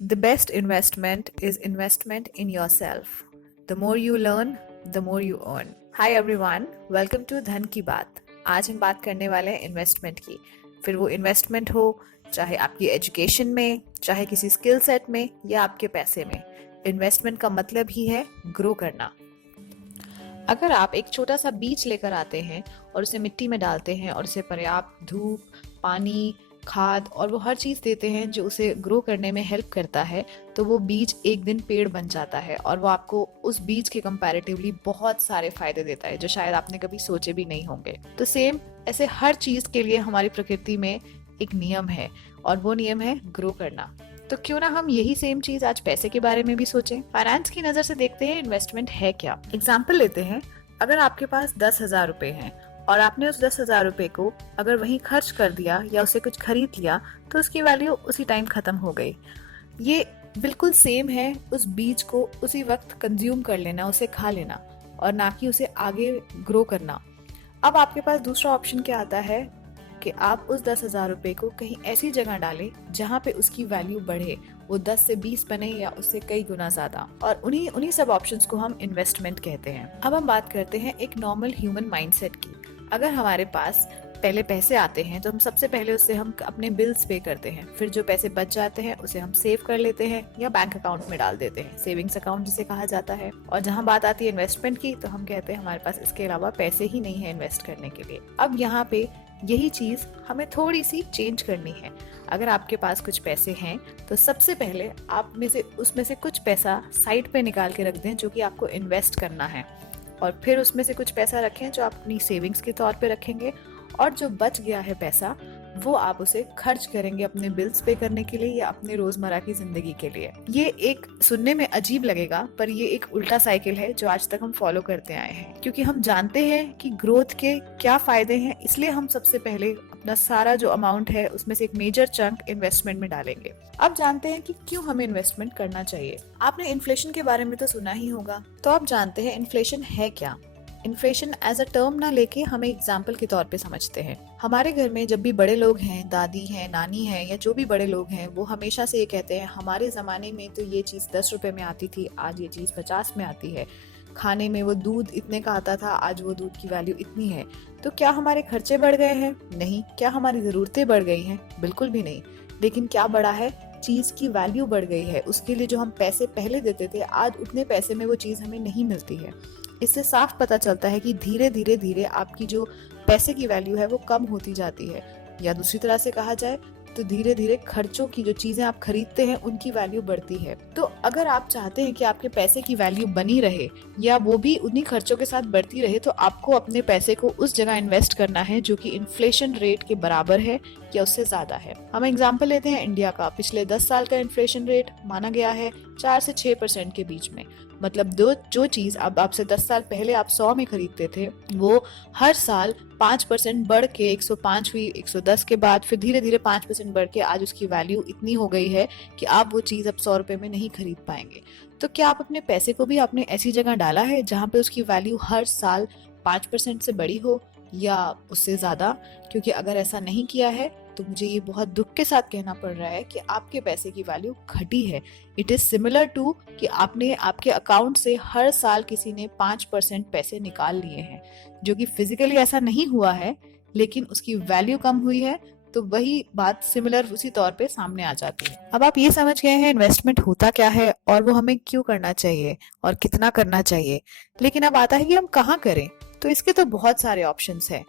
The best investment is investment in yourself. The more you learn, the more you earn. Hi everyone, welcome to धन की बात। आज हम बात करने वाले हैं इन्वेस्टमेंट की। फिर वो इन्वेस्टमेंट हो चाहे आपकी एजुकेशन में, चाहे किसी स्किल सेट में या आपके पैसे में। इन्वेस्टमेंट का मतलब ही है ग्रो करना। अगर आप एक छोटा सा बीज लेकर आते हैं और उसे मिट्टी में डालते हैं और उसे पर्याप्त धूप, पानी, खाद और वो हर चीज़ देते हैं जो उसे ग्रो करने में हेल्प करता है, तो वो बीज एक दिन पेड़ बन जाता है और वो आपको उस बीज के कंपैरेटिवली बहुत सारे फायदे देता है जो शायद आपने कभी सोचे भी नहीं होंगे। तो सेम ऐसे हर चीज़ के लिए हमारी प्रकृति में एक नियम है और वो नियम है ग्रो करना। तो क्यों ना हम यही सेम चीज आज पैसे के बारे में भी सोचें। फाइनेंस की नजर से देखते हैं इन्वेस्टमेंट है क्या। एग्जाम्पल लेते हैं, अगर आपके पास 10,000 रुपए हैं और आपने उस 10,000 रुपए को अगर वहीं खर्च कर दिया या उसे कुछ खरीद लिया तो उसकी वैल्यू उसी टाइम खत्म हो गई। ये बिल्कुल सेम है उस बीज को उसी वक्त कंज्यूम कर लेना, उसे खा लेना और ना कि उसे आगे ग्रो करना। अब आपके पास दूसरा ऑप्शन क्या आता है कि आप उस 10,000 रुपए को कहीं ऐसी जगह डालें जहां पे उसकी वैल्यू बढ़े, वो 10 से 20 बने या उससे कई गुना ज्यादा। और उन्हीं उन्हीं सब ऑप्शंस को हम इन्वेस्टमेंट कहते हैं। अब हम बात करते हैं एक नॉर्मल ह्यूमन माइंडसेट की। अगर हमारे पास पहले पैसे आते हैं तो हम सबसे पहले उससे हम अपने बिल्स पे करते हैं, फिर जो पैसे बच जाते हैं उसे हम सेव कर लेते हैं या बैंक अकाउंट में डाल देते हैं, सेविंग्स अकाउंट जिसे कहा जाता है। और जहां बात आती है इन्वेस्टमेंट की तो हम कहते हैं हमारे पास इसके अलावा पैसे ही नहीं है इन्वेस्ट करने के लिए। अब यहाँ पे यही चीज हमें थोड़ी सी चेंज करनी है। अगर आपके पास कुछ पैसे हैं तो सबसे पहले आप में से उसमें से कुछ पैसा साइड पे निकाल के रख दें जो कि आपको इन्वेस्ट करना है, और फिर उसमें से कुछ पैसा रखें जो आप अपनी सेविंग्स के तौर पे रखेंगे, और जो बच गया है पैसा वो आप उसे खर्च करेंगे अपने बिल्स पे करने के लिए या अपने रोजमर्रा की जिंदगी के लिए। ये एक सुनने में अजीब लगेगा पर ये एक उल्टा साइकिल है जो आज तक हम फॉलो करते आए हैं, क्योंकि हम जानते हैं कि ग्रोथ के क्या फायदे हैं। इसलिए हम सबसे पहले अपना सारा जो अमाउंट है उसमें से एक मेजर चंक इन्वेस्टमेंट में डालेंगे। अब जानते हैं कि क्यों हमें इन्वेस्टमेंट करना चाहिए। आपने इन्फ्लेशन के बारे में तो सुना ही होगा, तो आप जानते हैं इन्फ्लेशन है क्या। इन्फ्लेशन एज अ टर्म ना लेके हमें एग्जाम्पल के तौर पे समझते हैं। हमारे घर में जब भी बड़े लोग हैं, दादी हैं, नानी हैं या जो भी बड़े लोग हैं, वो हमेशा से ये कहते हैं हमारे जमाने में तो ये चीज 10 रुपए में आती थी, आज ये चीज 50 में आती है। खाने में वो दूध इतने का आता था, आज वो दूध की वैल्यू इतनी है। तो क्या हमारे खर्चे बढ़ गए हैं? नहीं। क्या हमारी जरूरतें बढ़ गई हैं? बिल्कुल भी नहीं। लेकिन क्या बढ़ा है? चीज की वैल्यू बढ़ गई है। उसके लिए जो हम पैसे पहले देते थे, आज उतने पैसे में वो चीज हमें नहीं मिलती है। इससे साफ पता चलता है कि धीरे धीरे धीरे आपकी जो पैसे की वैल्यू है वो कम होती जाती है, या दूसरी तरह से कहा जाए तो धीरे धीरे खर्चों की, जो चीजें आप खरीदते हैं, उनकी वैल्यू बढ़ती है। तो अगर आप चाहते हैं कि आपके पैसे की वैल्यू बनी रहे या वो भी उन्हीं खर्चों के साथ बढ़ती रहे, तो आपको अपने पैसे को उस जगह इन्वेस्ट करना है जो कि इन्फ्लेशन रेट के बराबर है या उससे ज्यादा है। हम एग्जाम्पल लेते हैं इंडिया का। पिछले 10 साल का इन्फ्लेशन रेट माना गया है 4 से 6% के बीच में। मतलब जो चीज अब आपसे 10 साल पहले आप 100 में खरीदते थे, वो हर साल 5% बढ़ के 105 हुई, 110 के बाद फिर धीरे धीरे 5% बढ़ के आज उसकी वैल्यू इतनी हो गई है कि आप वो चीज अब 100 रुपए में नहीं खरीद पाएंगे। तो क्या आप अपने पैसे को भी आपने ऐसी जगह डाला है जहाँ पे उसकी वैल्यू हर साल 5% से बड़ी हो या उससे ज्यादा? क्योंकि अगर ऐसा नहीं किया है तो मुझे ये बहुत दुख के साथ कहना पड़ रहा है कि आपके पैसे की वैल्यू घटी है। इट इज सिमिलर टू कि आपने आपके अकाउंट से हर साल किसी ने 5% पैसे निकाल लिए हैं, जो कि फिजिकली ऐसा नहीं हुआ है लेकिन उसकी वैल्यू कम हुई है। तो वही बात सिमिलर उसी तौर पे सामने आ जाती है। अब आप ये समझ गए हैं इन्वेस्टमेंट होता क्या है और वो हमें क्यों करना चाहिए और कितना करना चाहिए। लेकिन अब आता है कि हम कहाँ करें। तो इसके तो बहुत सारे ऑप्शंस हैं,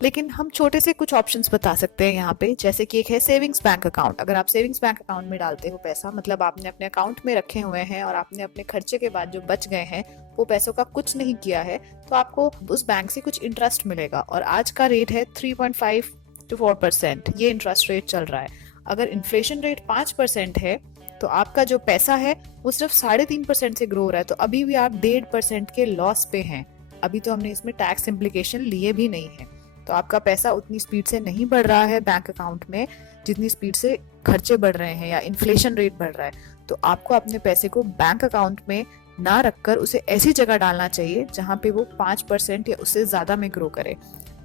लेकिन हम छोटे से कुछ ऑप्शंस बता सकते हैं यहाँ पे। जैसे कि एक है सेविंग्स बैंक अकाउंट। अगर आप सेविंग्स बैंक अकाउंट में डालते हो पैसा, मतलब आपने अपने अकाउंट में रखे हुए हैं और आपने अपने खर्चे के बाद जो बच गए हैं वो पैसों का कुछ नहीं किया है, तो आपको उस बैंक से कुछ इंटरेस्ट मिलेगा। और आज का रेट है 3.5 to 4%। ये इंटरेस्ट रेट चल रहा है। अगर इन्फ्लेशन रेट 5% है तो आपका जो पैसा है वो सिर्फ 3.5% से ग्रो हो रहा है। तो अभी भी आप 1.5% के लॉस पे हैं। अभी तो हमने इसमें टैक्स इम्प्लीकेशन लिए भी नहीं है। तो आपका पैसा उतनी स्पीड से नहीं बढ़ रहा है बैंक अकाउंट में जितनी स्पीड से खर्चे बढ़ रहे हैं या इन्फ्लेशन रेट बढ़ रहा है। तो आपको अपने पैसे को बैंक अकाउंट में ना रखकर उसे ऐसी जगह डालना चाहिए जहां पे वो 5% या उससे ज्यादा में ग्रो करे।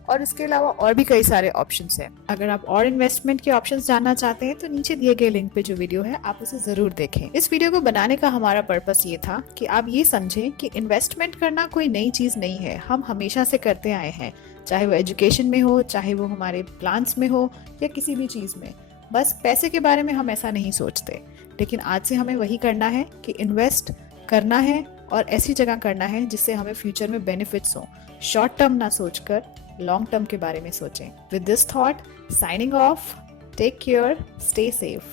और इसके अलावा और भी कई सारे ऑप्शंस हैं। अगर आप और इन्वेस्टमेंट के ऑप्शंस जानना चाहते हैं तो नीचे दिए गए लिंक पे जो वीडियो है आप उसे जरूर देखें। इस वीडियो को बनाने का हमारा पर्पस ये था कि आप ये समझें कि इन्वेस्टमेंट करना कोई नई चीज नहीं है, हम हमेशा से करते आए हैं, चाहे वो एजुकेशन में हो, चाहे वो हमारे प्लान्स में हो या किसी भी चीज में। बस पैसे के बारे में हम ऐसा नहीं सोचते, लेकिन आज से हमें वही करना है कि इन्वेस्ट करना है और ऐसी जगह करना है जिससे हमें फ्यूचर में बेनिफिट्स हो। शॉर्ट टर्म ना सोचकर लॉन्ग टर्म के बारे में सोचें। With this thought, signing off, take care, stay safe.